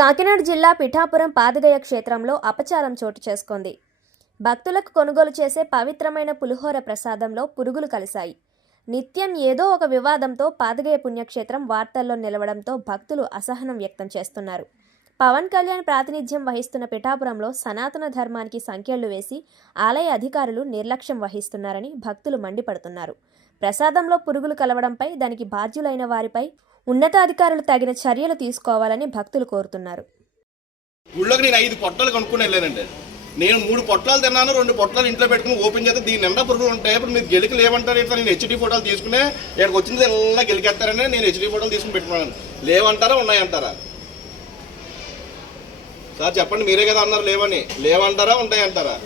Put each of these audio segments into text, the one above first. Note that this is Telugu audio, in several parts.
కాకినాడ జిల్లా పిఠాపురం పాదగయ క్షేత్రంలో అపచారం చోటు చేసుకుంది. భక్తులకు కొనుగోలు చేసే పవిత్రమైన పులిహోర ప్రసాదంలో పురుగులు కలిశాయి. నిత్యం ఏదో ఒక వివాదంతో పాదగయ పుణ్యక్షేత్రం వార్తల్లో నిలవడంతో భక్తులు అసహనం వ్యక్తం చేస్తున్నారు. పవన్ కళ్యాణ్ ప్రాతినిధ్యం వహిస్తున్న పిఠాపురంలో సనాతన ధర్మానికి సంఖ్యలు వేసి ఆలయ అధికారులు నిర్లక్ష్యం వహిస్తున్నారని భక్తులు మండిపడుతున్నారు. ప్రసాదంలో పురుగులు కలవడంపై దానికి బాధ్యులైన వారిపై ఉన్నతాధికారులు తగిన చర్యలు తీసుకోవాలని భక్తులు కోరుతున్నారు. గుళ్ళోకి నేను ఐదు పొట్టాలు కొనుక్కుని వెళ్ళానండి. నేను మూడు పొట్లాలు తిన్నాను రెండు పొట్లాలు ఇంట్లో పెట్టుకుని ఓపెన్ చేస్తే దీని నిండా పురుగులు ఉంటాయి. ఇప్పుడు మీరు గెలికలు ఏమంటారు ఇట్లా నేను హెచ్డీ ఫోటోలు తీసుకునే ఇక్కడికి వచ్చింది ఎలా గెలికేస్తారని నేను హెచ్డీ ఫోటోలు తీసుకుని పెట్టుకున్నాను. లేవంటారా ఉన్నాయంటారా? సార్ చెప్పండి మీరే కదా అన్నారు లేవని. లేవంటారా ఉంటాయంటారా?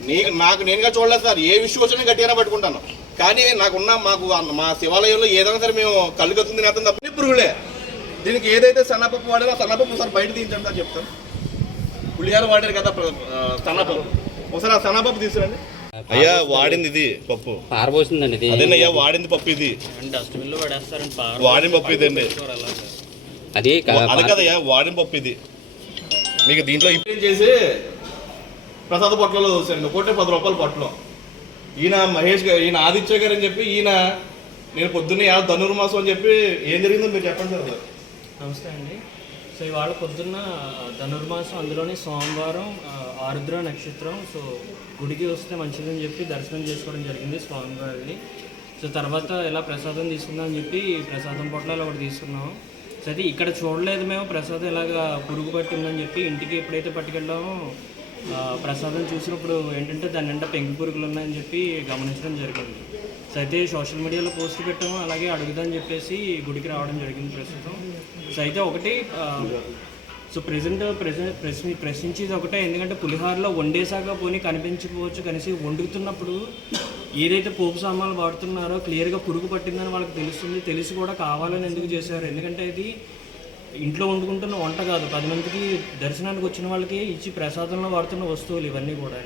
నీకు నాకు నేనుగా చూడలేదు సార్. ఏ విషయం వచ్చినా గట్టిగానే పట్టుకుంటాను. కానీ నాకున్న మాకు మా శివాలయంలో ఏదైనా సరే మేము కళ్ళు కత్తుంది తప్ప పురుగులే. దీనికి ఏదైతే సన్నపప్పు వాడారో ఆ సన్నపప్పు సార్ బయట తీయించండి సార్ చెప్తాను పులిహార వాడారు కదా సన్నపప్పు. ఒకసారి ఆ సన్నపప్పు తీసుకురండి. అయ్యా వాడింది ఇది పప్పు. పారబోసిందండి ఇది. అదేనయ్యా వాడింది పప్పు ఇది. డస్ట్బిన్లో పడేస్తారండి వాడిన పప్పు ఇదండి అది క- అది కదయ్యా వాడిన పప్పు ఇది. మీకు దీంట్లో ఇప్పుడు చేసి ప్రసాద పొట్లలో చూసాను ఒకటే పది రూపాయల పొట్టలో. ఈయన మహేష్ గారు ఈయన ఆదిత్య గారు అని చెప్పి ఈయన నేను పొద్దున్నే యా ధనుర్మాసం అని చెప్పి ఏం జరిగిందో మీరు చెప్పండి సార్ నమస్తే అండి. సో ఇవాళ పొద్దున్న ధనుర్మాసం అందులోని సోమవారం ఆరుద్ర నక్షత్రం సో గుడికి వస్తే మంచిదని చెప్పి దర్శనం చేసుకోవడం జరిగింది స్వామివారిని. సో తర్వాత ఇలా ప్రసాదం తీసుకుందాం అని చెప్పి ప్రసాదం పొట్లాలు ఒకటి తీసుకున్నాము. సో అది ఇక్కడ చూడలేదు మేము ప్రసాదం ఇలాగా పురుగు పట్టిందని చెప్పి ఇంటికి ఎప్పుడైతే పట్టుకెళ్ళామో ప్రసాదం చూసినప్పుడు ఏంటంటే దాని నిండా పెంకు పురుగులు ఉన్నాయని చెప్పి గమనించడం జరిగింది. సో అయితే సోషల్ మీడియాలో పోస్ట్ పెట్టాము అలాగే అడుగుదని చెప్పేసి గుడికి రావడం జరిగింది ప్రస్తుతం. సో అయితే ఒకటి సో ప్రజెంట్ ప్రెసెంట్ ప్రశ్ని ప్రశ్నించేది ఒకటే ఎందుకంటే పులిహోరలో వండేసాక పోనీ కనిపించకపోవచ్చు కనీసం వండుతున్నప్పుడు ఏదైతే పోపు సామాన్లు వాడుతున్నారో క్లియర్గా పురుగు పట్టిందని వాళ్ళకి తెలుస్తుంది తెలిసి కూడా కావాలని ఎందుకు చేశారు? ఎందుకంటే ఇది ఇంట్లో వండుకుంటున్న వంట కాదు. పది మందికి దర్శనానికి వచ్చిన వాళ్ళకి ఇచ్చి ప్రసాదంలో వాడుతున్న వస్తువులు ఇవన్నీ కూడా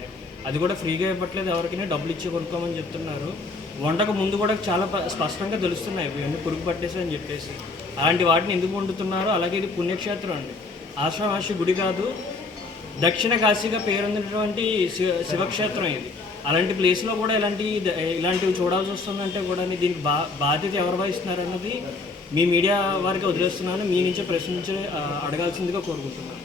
అది కూడా ఫ్రీగా ఇవ్వట్లేదు. ఎవరికైనా డబ్బులు ఇచ్చి కొనుక్కోమని చెప్తున్నారు. వంటకు ముందు కూడా చాలా స్పష్టంగా తెలుస్తున్నాయి. ఇవన్నీ పురుగు పట్టేసి అని చెప్పేసి. అలాంటి వాటిని ఎందుకు వండుతున్నారో? అలాగే ఇది పుణ్యక్షేత్రం అండి. ఆశ్రమాషి గుడి కాదు. దక్షిణ కాశీగా పేరొందినటువంటి శివ శివక్షేత్రం ఇది. అలాంటి ప్లేస్లో కూడా ఇలాంటి ఇలాంటివి చూడాల్సి వస్తుందంటే కూడా దీనికి బా బాధ్యత ఎవరు వహిస్తున్నారు అన్నది మీ మీడియా వారికి వదిలేస్తున్నాను. మీ నుంచే ప్రశ్నించి అడగాల్సిందిగా కోరుకుంటున్నాను.